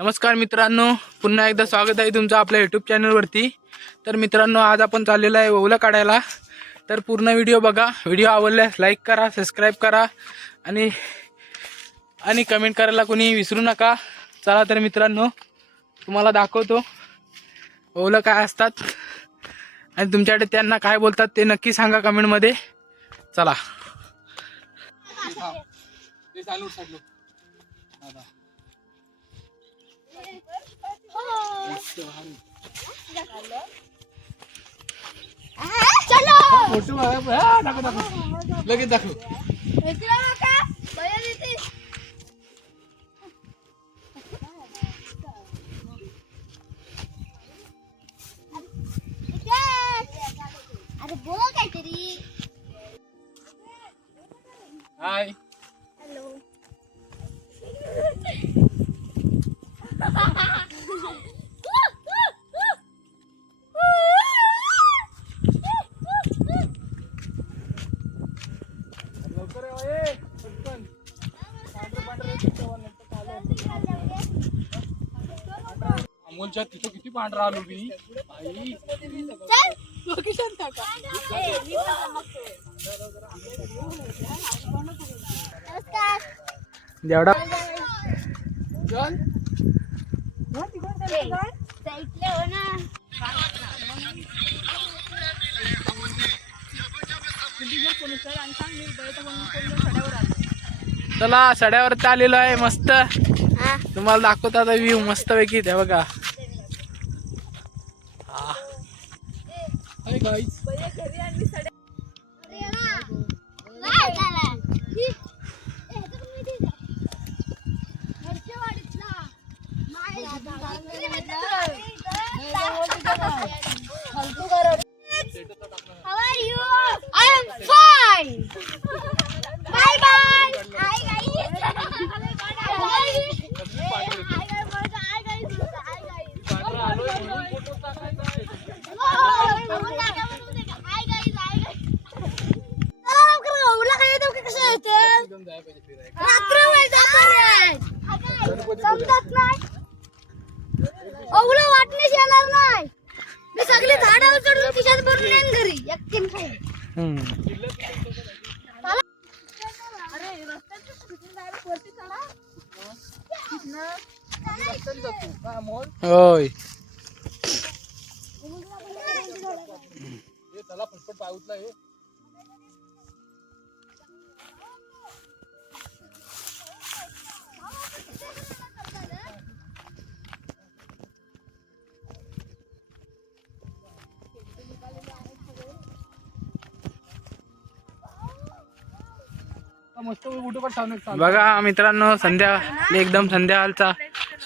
नमस्कार मित्रांनो पुन्हा एकदा स्वागत आहे तुमचं आपल्या यूट्यूब चॅनलवरती तर मित्रांनो आज आपण चाललेलो आहे ओलं काढायला. तर पूर्ण व्हिडिओ बघा. व्हिडिओ आवडल्यास लाईक करा सबस्क्राईब करा आणि आणि कमेंट करायला कोणी विसरू नका. चला तर मित्रांनो तुम्हाला दाखवतो ओलं काय असतात. आणि तुमच्याकडे त्यांना काय बोलतात ते नक्की सांगा कमेंटमध्ये चला. लगेच दाखव मित्र का बया देते अरे बोल काहीतरी हाय अमोलच्या तिथं किती पांढरा आलो मी आई नमस्कार जेवढा साईडला चला सड्यावर आलेलो आहे मस्त. हा. तुम्हाला दाखवतो आता व्ह्यू मस्त पैकी ते बघा. हा. तिच्यात भरून येईन घरी एकटीन खाईन हम्म. अरे रस्त्यात कुठून direct वरती चढा. बघा मित्रांनो संध्या एकदम संध्याकाळचा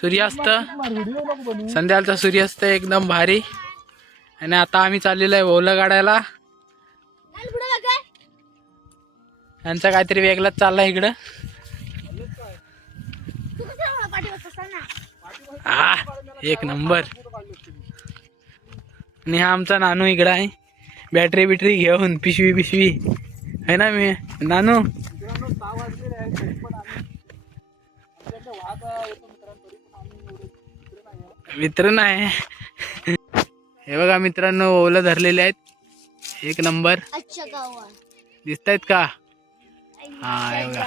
सूर्यास्त. संध्याकाळचा सूर्यास्त एकदम भारी. आणि आता आम्ही चाललेलो आहे ओलं काढायला यांचा काहीतरी वेगळाच चाललाय इकडं. हा एक नंबर. आणि हा आमचा नानू इकडं आहे. बॅटरी बिटरी घेऊन पिशवी पिशवी. आहे ना मी? नानू? मित्र नाही हे बघा मित्रांनो ओलं धरलेले आहेत. एक नंबर. अच्छा गावा दिसत आहेत का? हा हे बघा.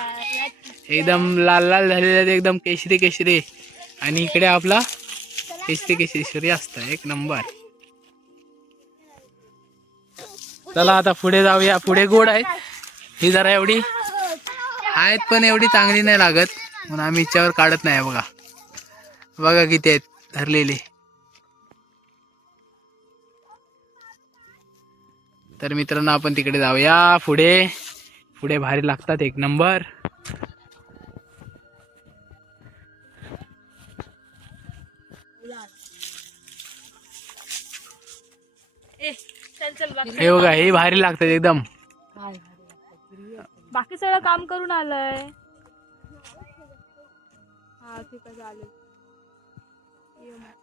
एकदम लाल लाल झालेले आहेत एकदम केशरी केशरी. आणि इकडे आपला केशरी केशरी सूर्य असतं एक नंबर. चला आता पुढे जाऊया. पुढे गोड आहेत ही जरा एवढी आहेत पण एवढी चांगली नाही लागत. म्हणून आम्ही हिच्यावर काढत नाही बघा. बघा किती आहेत धरलेले. तर मित्रांनो आपण तिकडे जाऊया. पुढे पुढे भारी लागतात एक नंबर. हे बघा हे भारी लागतात एकदम. बाकी सगळं काम करून आलंय. हा ठीक आहे चालेल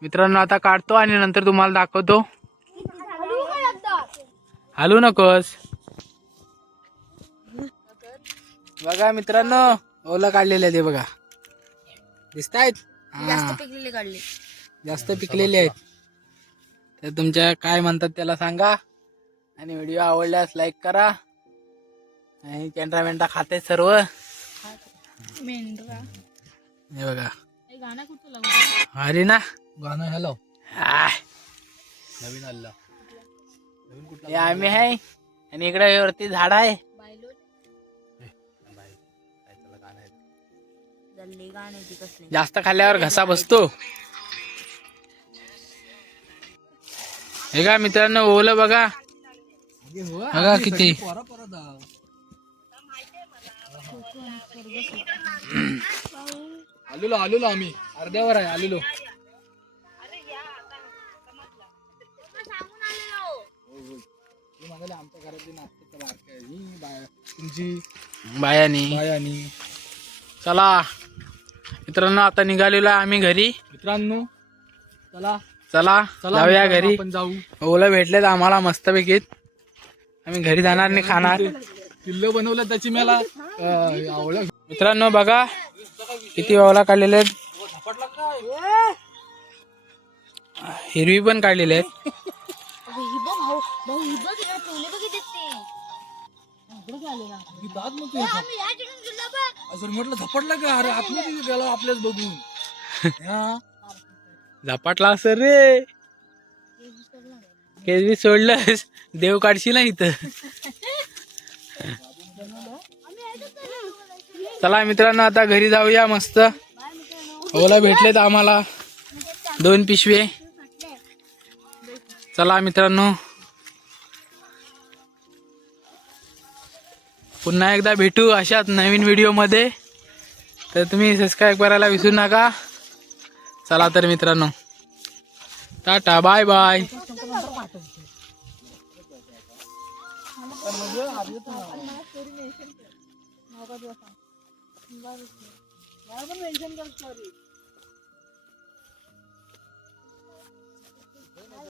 मित्रांनो आता काढतो आणि नंतर तुम्हाला दाखवतो? हलू नकोस. बघा मित्रांनो ओला काढलेलं आहे ते बघा. दिसतायत? जास्त पिकलेले काढले. जास्त पिकलेले आहेत. तर तुमच्या काय म्हणतात त्याला सांगा. आणि व्हिडिओ आवडल्यास लाईक करा. आणि कॅन्ट्रा मेंट्रा खाते सर्व. मेंढरा. हे बघा. गाणं कुठं लावलं अरे ना गाणं हॅलो नवीन आलं. नवीन कुठला हे आम्ही आहे. आणि इकडे वरती झाड आहे. जास्त खाल्ल्यावर घसा बसतो. हे का मित्रांनो ओलं बघा. बघा किती. आलेलो आलेलो आम्ही. अर्ध्यावर आहे आलेलो. म्हणाले आमच्या घरातली नाश्त्याचं बारकं आहे. ही बाय- तुमची बायानी. बाय आणि चला. मित्रांनो आता निघालेलो आहे आम्ही घरी. मित्रांनो चला. चला चला जाऊया मित्रांनो, घरी. आपण जाऊ. ओलं भेटलेत आम्हाला मस्तपैकी आम्ही घरी जाणार नाही खाणार. किल्लो बनवलं त्याची मला. मित्रांनो बघा किती वावला काढलेले आहेत. हिरवी पण काढलेले आहेत. असं म्हटलं का अरे आतमध्ये गेला आपल्याच बघून झपाटला असं रे. केजवी सोडलंस देव काढशील ना इथं. चला मित्रांनो आता घरी जाऊया मस्त. ओला भेटलेत आम्हाला. दोन पिशवे. चला मित्रांनो. पुन्हा एकदा भेटू अशाच नवीन व्हिडिओमध्ये. तर तुम्ही सबस्क्राईब करायला विसरू नका. चला तर मित्रांनो. टाटा बाय बाय നോക്കാൻ ദിവസം എന്താ ഞാൻ പറഞ്ഞു എഴുതാൻ കളിച്ചു പറയും